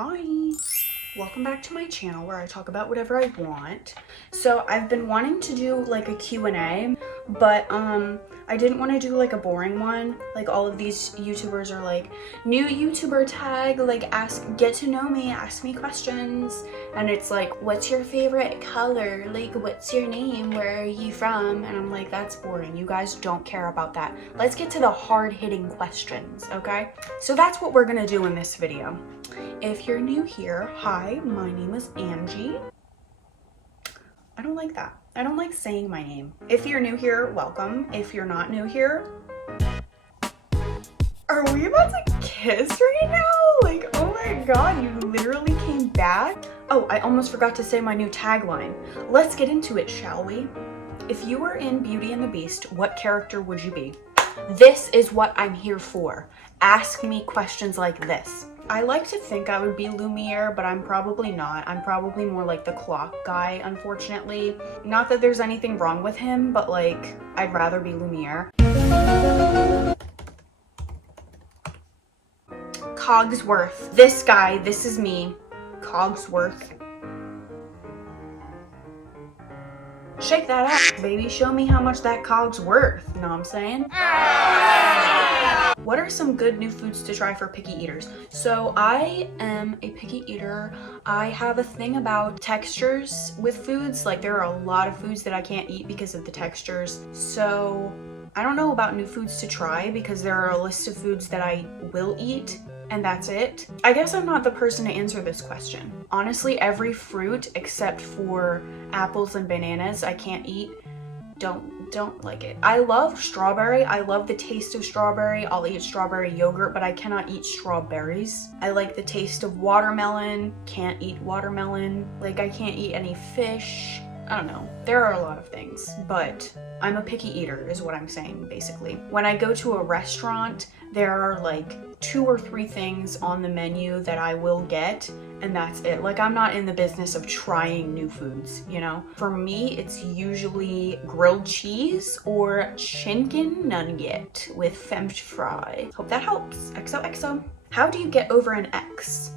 Hi, welcome back to my channel where I talk about whatever I want. So I've been wanting to do like a Q&A, but I didn't want to do like a boring one. Like all of these YouTubers are like, new YouTuber tag, like get to know me, ask me questions. And it's like, what's your favorite color? Like, what's your name? Where are you from? And I'm like, that's boring. You guys don't care about that. Let's get to the hard-hitting questions, okay? So that's what we're gonna do in this video. If you're new here, hi, my name is Angie. I don't like that. I don't like saying my name. If you're new here, welcome. If you're not new here, are we about to kiss right now? Like, oh my God, you literally came back. Oh, I almost forgot to say my new tagline. Let's get into it, shall we? If you were in Beauty and the Beast, what character would you be? This is what I'm here for. Ask me questions like this. I like to think I would be Lumiere, but I'm probably not. I'm probably more like the clock guy, unfortunately. Not that there's anything wrong with him, but like, I'd rather be Lumiere. Cogsworth. This guy, this is me. Cogsworth. Shake that ass, baby. Show me how much that cog's worth. You know what I'm saying? What are some good new foods to try for picky eaters? So I am a picky eater. I have a thing about textures with foods. Like there are a lot of foods that I can't eat because of the textures. So I don't know about new foods to try because there are a list of foods that I will eat and that's it. I guess I'm not the person to answer this question. Honestly, every fruit except for apples and bananas I can't eat. Don't like it. I love strawberry. I love the taste of strawberry. I'll eat strawberry yogurt, but I cannot eat strawberries. I like the taste of watermelon. Can't eat watermelon. Like I can't eat any fish. I don't know. There are a lot of things, but I'm a picky eater is what I'm saying basically. When I go to a restaurant, there are like 2 or 3 things on the menu that I will get, and that's it. Like I'm not in the business of trying new foods, you know? For me, it's usually grilled cheese or chinken nunget with femch fry. Hope that helps. XOXO. How do you get over an ex?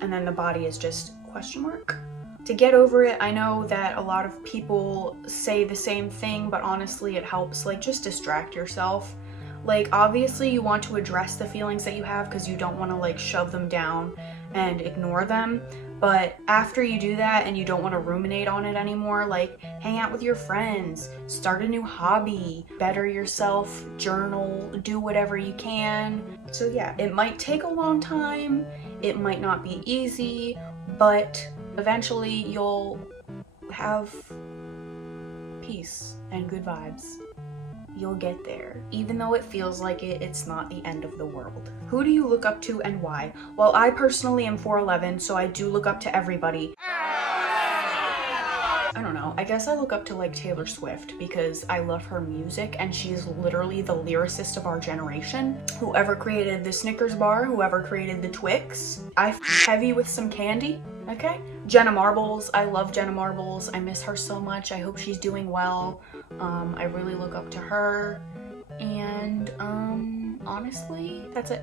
And then the body is just question mark. To get over it, I know that a lot of people say the same thing, but honestly it helps. Like just distract yourself. Like obviously you want to address the feelings that you have because you don't want to like shove them down and ignore them. But after you do that and you don't want to ruminate on it anymore, like hang out with your friends, start a new hobby, better yourself, journal, do whatever you can. So yeah, it might take a long time, it might not be easy, but eventually you'll have peace and good vibes. You'll get there. Even though it feels like it, it's not the end of the world. Who do you look up to and why? Well, I personally am 4'11", so I do look up to everybody. I don't know, I guess I look up to like Taylor Swift because I love her music and she's literally the lyricist of our generation. Whoever created the Snickers bar, whoever created the Twix, I'm heavy with some candy, okay? Jenna Marbles, I love Jenna Marbles. I miss her so much. I hope she's doing well. I really look up to her. And honestly, that's it.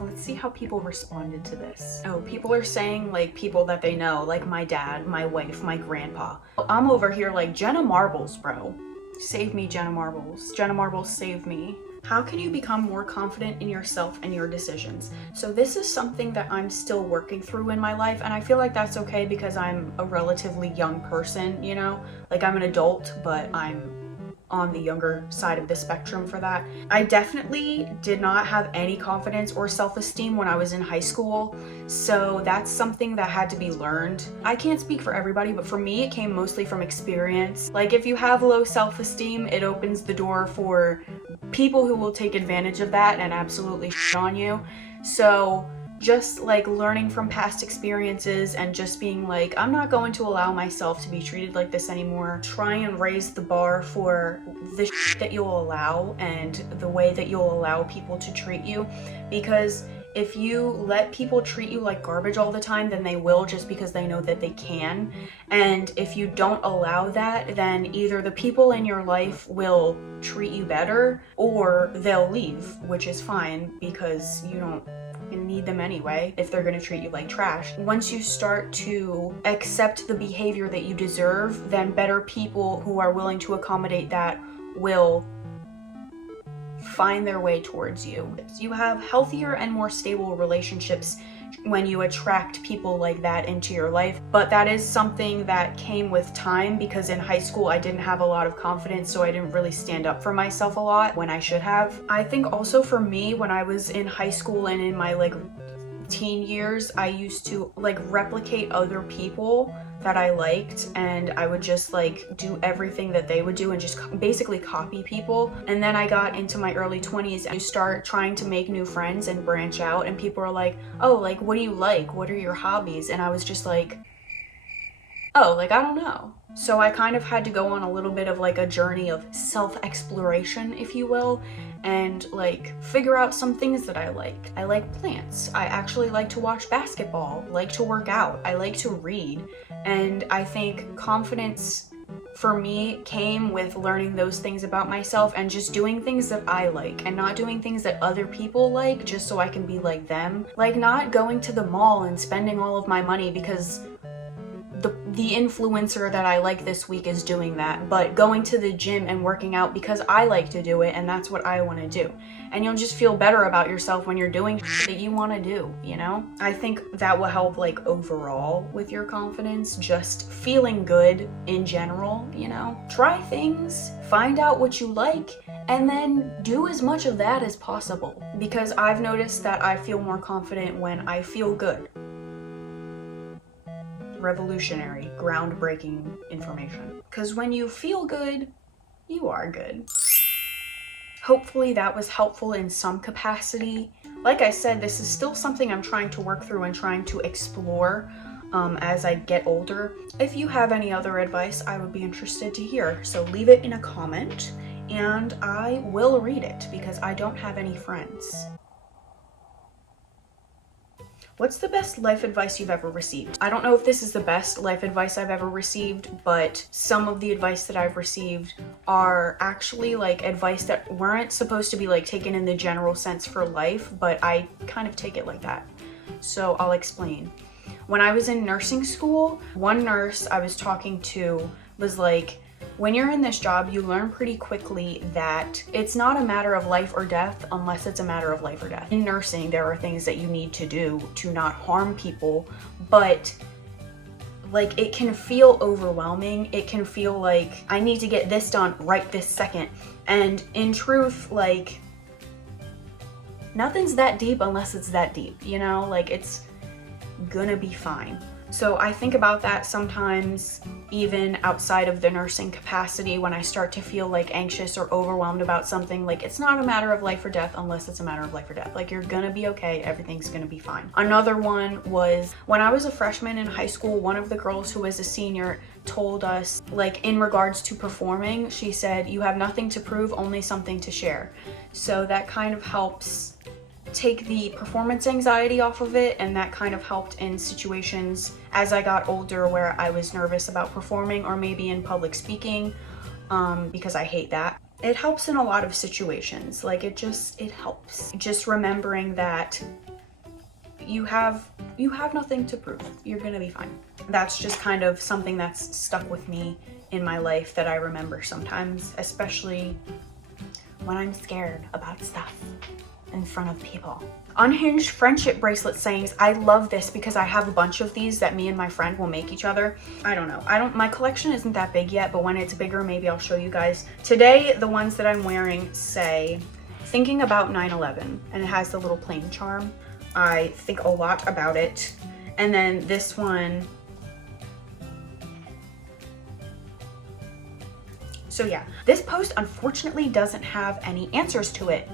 Let's see how people responded to this. Oh, people are saying like people that they know, like my dad, my wife, my grandpa. I'm over here like Jenna Marbles, bro. Save me, Jenna Marbles. Jenna Marbles, save me. How can you become more confident in yourself and your decisions? So this is something that I'm still working through in my life, and I feel like that's okay because I'm a relatively young person, you know? Like I'm an adult, but I'm on the younger side of the spectrum for that. I definitely did not have any confidence or self-esteem when I was in high school, so that's something that had to be learned. I can't speak for everybody, but for me it came mostly from experience. Like if you have low self-esteem, it opens the door for people who will take advantage of that and absolutely shit on you. So just like learning from past experiences and just being like, I'm not going to allow myself to be treated like this anymore. Try and raise the bar for the shit that you'll allow and the way that you'll allow people to treat you, because if you let people treat you like garbage all the time, then they will, just because they know that they can. And if you don't allow that, then either the people in your life will treat you better or they'll leave, which is fine because you don't gonna need them anyway if they're gonna treat you like trash. Once you start to accept the behavior that you deserve, then better people who are willing to accommodate that will find their way towards you. You have healthier and more stable relationships when you attract people like that into your life. But that is something that came with time, because in high school I didn't have a lot of confidence, so I didn't really stand up for myself a lot when I should have. I think also for me, when I was in high school and in my like teen years, I used to like replicate other people that I liked, and I would just like do everything that they would do and just basically copy people. And then I got into my early 20s and you start trying to make new friends and branch out, and people are like, oh, like, what do you like? What are your hobbies? And I was just like, oh, like, I don't know. So I kind of had to go on a little bit of like a journey of self-exploration, if you will, and like figure out some things that I like. I like plants. I actually like to watch basketball, like to work out. I like to read. And I think confidence for me came with learning those things about myself and just doing things that I like and not doing things that other people like just so I can be like them. Like not going to the mall and spending all of my money because the influencer that I like this week is doing that, but going to the gym and working out because I like to do it and that's what I want to do. And you'll just feel better about yourself when you're doing shit that you want to do, you know? I think that will help like overall with your confidence, just feeling good in general, you know? Try things, find out what you like, and then do as much of that as possible. Because I've noticed that I feel more confident when I feel good. Revolutionary, groundbreaking information. Because when you feel good, you are good. Hopefully that was helpful in some capacity. Like I said, this is still something I'm trying to work through and trying to explore as I get older. If you have any other advice, I would be interested to hear. So leave it in a comment and I will read it because I don't have any friends. What's the best life advice you've ever received? I don't know if this is the best life advice I've ever received, but some of the advice that I've received are actually like advice that weren't supposed to be like taken in the general sense for life, but I kind of take it like that. So I'll explain. When I was in nursing school, one nurse I was talking to was like, when you're in this job, you learn pretty quickly that it's not a matter of life or death unless it's a matter of life or death. In nursing, there are things that you need to do to not harm people, but like it can feel overwhelming. It can feel like I need to get this done right this second. And in truth, like nothing's that deep unless it's that deep, you know, like it's gonna be fine. So I think about that sometimes, even outside of the nursing capacity, when I start to feel like anxious or overwhelmed about something. Like it's not a matter of life or death unless it's a matter of life or death. Like you're gonna be okay, everything's gonna be fine. Another one was when I was a freshman in high school, one of the girls who was a senior told us, like in regards to performing, she said, you have nothing to prove, only something to share. So that kind of helps take the performance anxiety off of it, and that kind of helped in situations as I got older where I was nervous about performing or maybe in public speaking, because I hate that. It helps in a lot of situations. Like it helps. Just remembering that you have nothing to prove. You're gonna be fine. That's just kind of something that's stuck with me in my life that I remember sometimes, especially when I'm scared about stuff in front of people. Unhinged friendship bracelet sayings. I love this because I have a bunch of these that me and my friend will make each other. I don't know. My collection isn't that big yet, but when it's bigger, maybe I'll show you guys. Today, the ones that I'm wearing say, thinking about 9/11, and it has the little plane charm. I think a lot about it. And then this one, so yeah, this post unfortunately doesn't have any answers to it.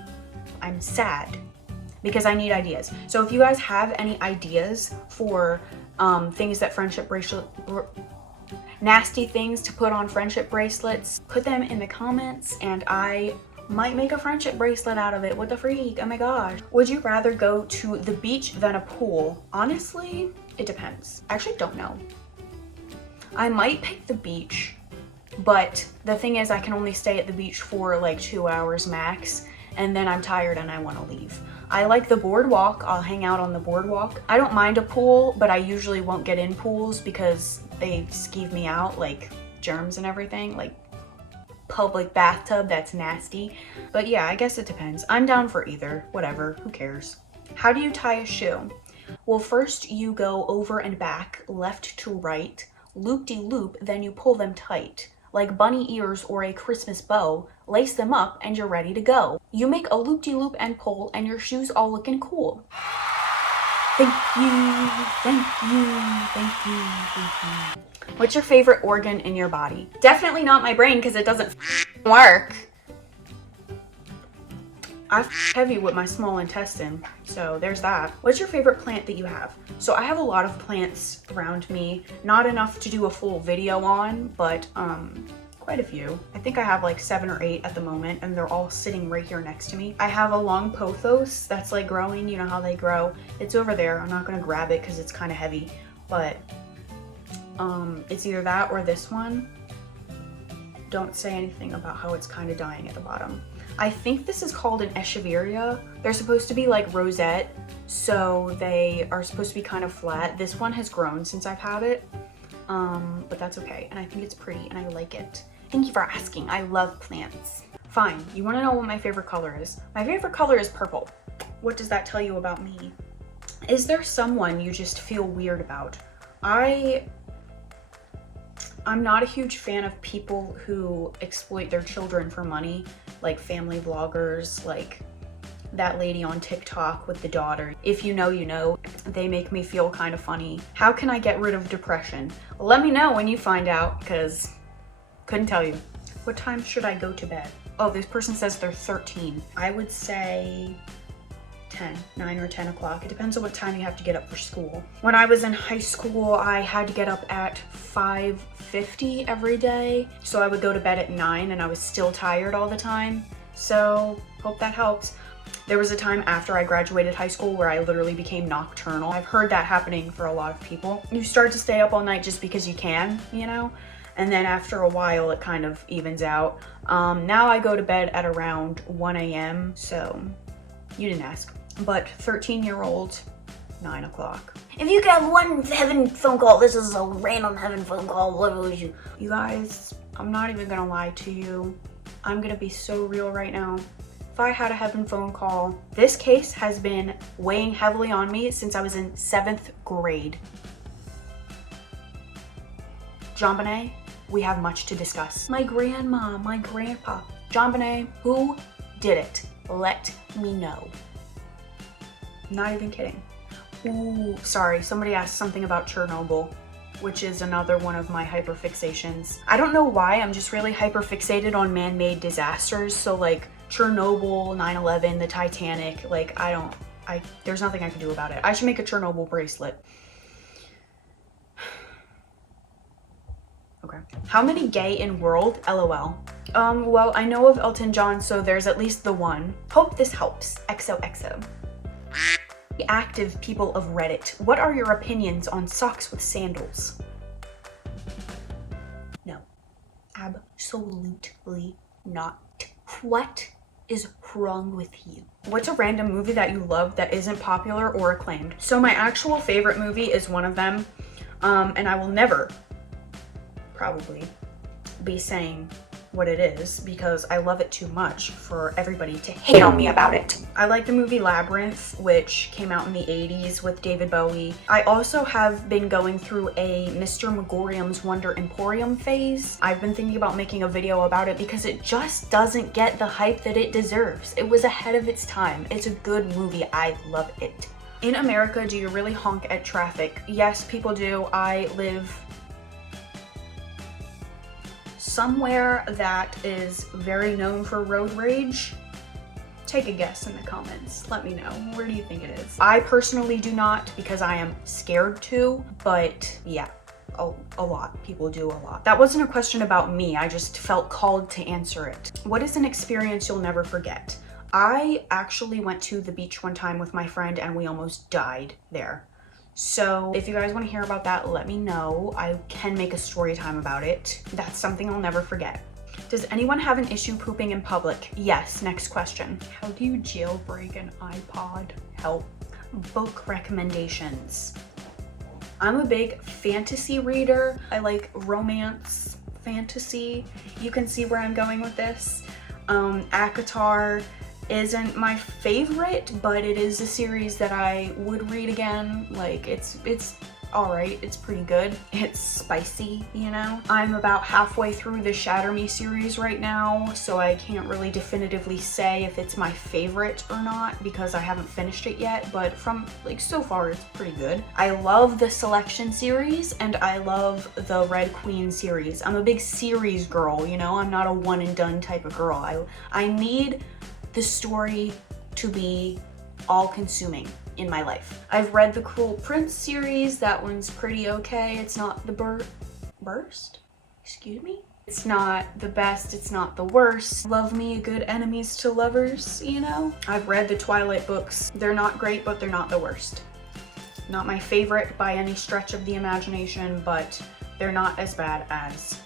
I'm sad because I need ideas. So if you guys have any ideas for things that nasty things to put on friendship bracelets, put them in the comments and I might make a friendship bracelet out of it. What the freak? Oh my gosh. Would you rather go to the beach than a pool? Honestly, it depends. I actually don't know. I might pick the beach, but the thing is I can only stay at the beach for like 2 hours max, and then I'm tired and I want to leave. I like the boardwalk. I'll hang out on the boardwalk. I don't mind a pool, but I usually won't get in pools because they skeeve me out, like germs and everything, like public bathtub, that's nasty. But yeah, I guess it depends. I'm down for either, whatever, who cares? How do you tie a shoe? Well, first you go over and back, left to right, loop-de-loop, then you pull them tight. Like bunny ears or a Christmas bow, lace them up and you're ready to go. You make a loop-de-loop and pull and your shoes all looking cool. Thank you, thank you, thank you, thank you. What's your favorite organ in your body? Definitely not my brain because it doesn't work. I'm heavy with my small intestine, so there's that. What's your favorite plant that you have? So I have a lot of plants around me, not enough to do a full video on, but quite a few. I think I have like 7 or 8 at the moment, and they're all sitting right here next to me. I have a long pothos that's like growing, you know how they grow. It's over there. I'm not gonna grab it because it's kind of heavy, but it's either that or this one. Don't say anything about how it's kind of dying at the bottom. I think this is called an echeveria. They're supposed to be like rosette, so they are supposed to be kind of flat. This one has grown since I've had it, but that's okay. And I think it's pretty and I like it. Thank you for asking. I love plants. Fine, you wanna know what my favorite color is? My favorite color is purple. What does that tell you about me? Is there someone you just feel weird about? I'm not a huge fan of people who exploit their children for money, like family vloggers, like that lady on TikTok with the daughter. If you know, you know. They make me feel kind of funny. How can I get rid of depression? Let me know when you find out, because couldn't tell you. What time should I go to bed? Oh, this person says they're 13. I would say 9 or 10 o'clock. It depends on what time you have to get up for school. When I was in high school, I had to get up at 5:50 every day. So I would go to bed at 9 and I was still tired all the time. So hope that helps. There was a time after I graduated high school where I literally became nocturnal. I've heard that happening for a lot of people. You start to stay up all night just because you can, you know? And then after a while, it kind of evens out. Now I go to bed at around 1 a.m. So you didn't ask. But 13-year-old, 9 o'clock. If you got one heaven phone call, this is a random heaven phone call, what would you? You guys, I'm not even gonna lie to you. I'm gonna be so real right now. If I had a heaven phone call, this case has been weighing heavily on me since I was in 7th grade. JonBenet, we have much to discuss. My grandma, my grandpa. JonBenet, who did it? Let me know. Not even kidding. Ooh, sorry, somebody asked something about Chernobyl, which is another one of my hyperfixations. I don't know why, I'm just really hyperfixated on man-made disasters. So like Chernobyl, 9/11, the Titanic, like there's nothing I can do about it. I should make a Chernobyl bracelet. Okay. How many gay in world? LOL. Well, I know of Elton John, so there's at least the one. Hope this helps. XOXO. Active people of Reddit, what are your opinions on socks with sandals? No, absolutely not. What is wrong with you? What's a random movie that you love that isn't popular or acclaimed? So my actual favorite movie is one of them, and I will never probably be saying what it is because I love it too much for everybody to hate on me about it. I like the movie Labyrinth, which came out in the 80s with David Bowie. I also have been going through a Mr. Megorium's Wonder Emporium phase. I've been thinking about making a video about it because it just doesn't get the hype that it deserves. It was ahead of its time. It's a good movie. I love it. In America, do you really honk at traffic? Yes, people do. I live somewhere that is very known for road rage. Take a guess in the comments. Let me know. Where do you think it is? I personally do not because I am scared to, but yeah, a lot. People do a lot. That wasn't a question about me. I just felt called to answer it. What is an experience you'll never forget? I actually went to the beach one time with my friend and we almost died there. So if you guys want to hear about that, let me know. I can make a story time about it. That's something I'll never forget. Does anyone have an issue pooping in public? Yes. Next question. How do you jailbreak an iPod? Help. Book recommendations. I'm a big fantasy reader. I like romance, fantasy. You can see where I'm going with this. ACOTAR isn't my favorite, but it is a series that I would read again. Like, it's all right, it's pretty good. It's spicy, you know? I'm about halfway through the Shatter Me series right now, so I can't really definitively say if it's my favorite or not because I haven't finished it yet, but from like so far it's pretty good. I love the Selection series and I love the Red Queen series. I'm a big series girl, you know? I'm not a one and done type of girl. I need the story to be all consuming in my life. I've read the Cruel Prince series. That one's pretty okay. It's not the burst? Excuse me? It's not the best, it's not the worst. Love me a good enemies to lovers, you know? I've read the Twilight books. They're not great, but they're not the worst. Not my favorite by any stretch of the imagination, but they're not as bad as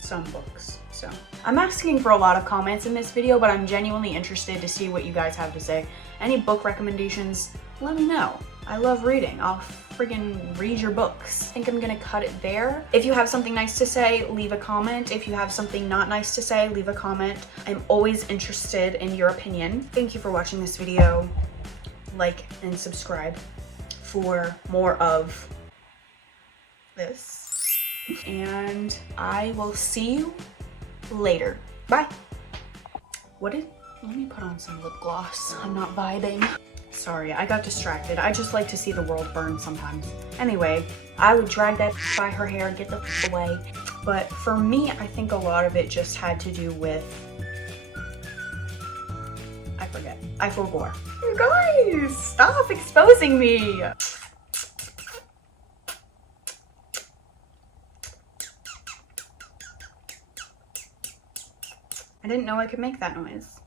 some books. So I'm asking for a lot of comments in this video, but I'm genuinely interested to see what you guys have to say. Any book recommendations, let me know. I love reading. I'll friggin' read your books. I think I'm gonna cut it there. If you have something nice to say, leave a comment. If you have something not nice to say, leave a comment. I'm always interested in your opinion. Thank you for watching this video. Like and subscribe for more of this. And I will see you later. Bye. Let me put on some lip gloss. I'm not vibing. Sorry, I got distracted. I just like to see the world burn sometimes. Anyway, I would drag that by her hair, get the away. But for me, I think a lot of it just had to do with, I forget. I forgot. You guys, stop exposing me. I didn't know I could make that noise.